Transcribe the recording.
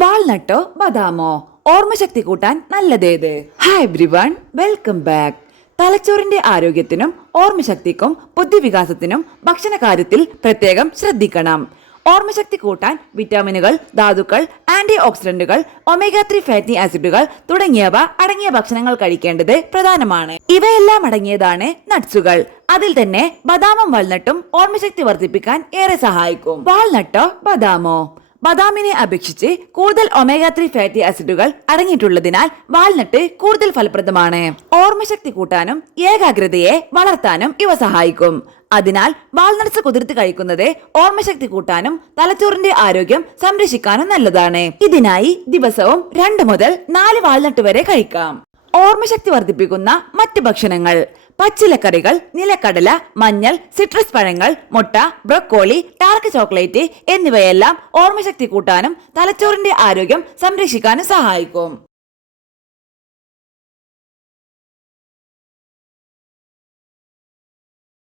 വാൾനട്ടോ ബദാമോ ഓർമ്മശക്തി കൂട്ടാൻ നല്ലതേത്? Hi everyone, welcome back. തലച്ചോറിന്റെ ആരോഗ്യത്തിനും ഓർമ്മശക്തിക്കും ബുദ്ധിവികാസത്തിനും ഭക്ഷണ കാര്യത്തിൽ പ്രത്യേകം ശ്രദ്ധിക്കണം. ഓർമ്മശക്തി കൂട്ടാൻ വിറ്റാമിനുകൾ, ധാതുക്കൾ, ആന്റി ഓക്സിഡന്റുകൾ, ഒമേഗ 3 ഫാറ്റി ആസിഡുകൾ തുടങ്ങിയവ അടങ്ങിയ ഭക്ഷണങ്ങൾ കഴിക്കേണ്ടത് പ്രധാനമാണ്. ഇവയെല്ലാം അടങ്ങിയതാണ് നട്സുകൾ. അതിൽ തന്നെ ബദാമും വാൾനട്ടും ഓർമ്മശക്തി വർദ്ധിപ്പിക്കാൻ ഏറെ സഹായിക്കും. വാൾനട്ടോ ബദാമോ? ബദാമിനെ അപേക്ഷിച്ച് കൂടുതൽ ഒമേഗ 3 ഫാറ്റി ആസിഡുകൾ അടങ്ങിയിട്ടുള്ളതിനാൽ വാൾനട്ട് കൂടുതൽ ഫലപ്രദമാണ്. ഓർമ്മശക്തി കൂട്ടാനും ഏകാഗ്രതയെ വളർത്താനും ഇവ സഹായിക്കും. അതിനാൽ വാൾനട്ട്സ് കുതിർത്ത് കഴിക്കുന്നത് ഓർമ്മശക്തി കൂട്ടാനും തലച്ചോറിന്റെ ആരോഗ്യം സംരക്ഷിക്കാനും നല്ലതാണ്. ഇതിനായി ദിവസവും 2 മുതൽ 4 വാൾനട്ട് വരെ കഴിക്കാം. ഓർമ്മശക്തി വർദ്ധിപ്പിക്കുന്ന മറ്റ് ഭക്ഷണങ്ങൾ: പച്ചിലക്കറികൾ, നിലക്കടല, മഞ്ഞൾ, സിട്രസ് പഴങ്ങൾ, മുട്ട, ബ്രൊക്കോളി, ഡാർക്ക് ചോക്ലേറ്റ് എന്നിവയെല്ലാം ഓർമ്മശക്തി കൂട്ടാനും തലച്ചോറിന്റെ ആരോഗ്യം സംരക്ഷിക്കാനും സഹായിക്കും.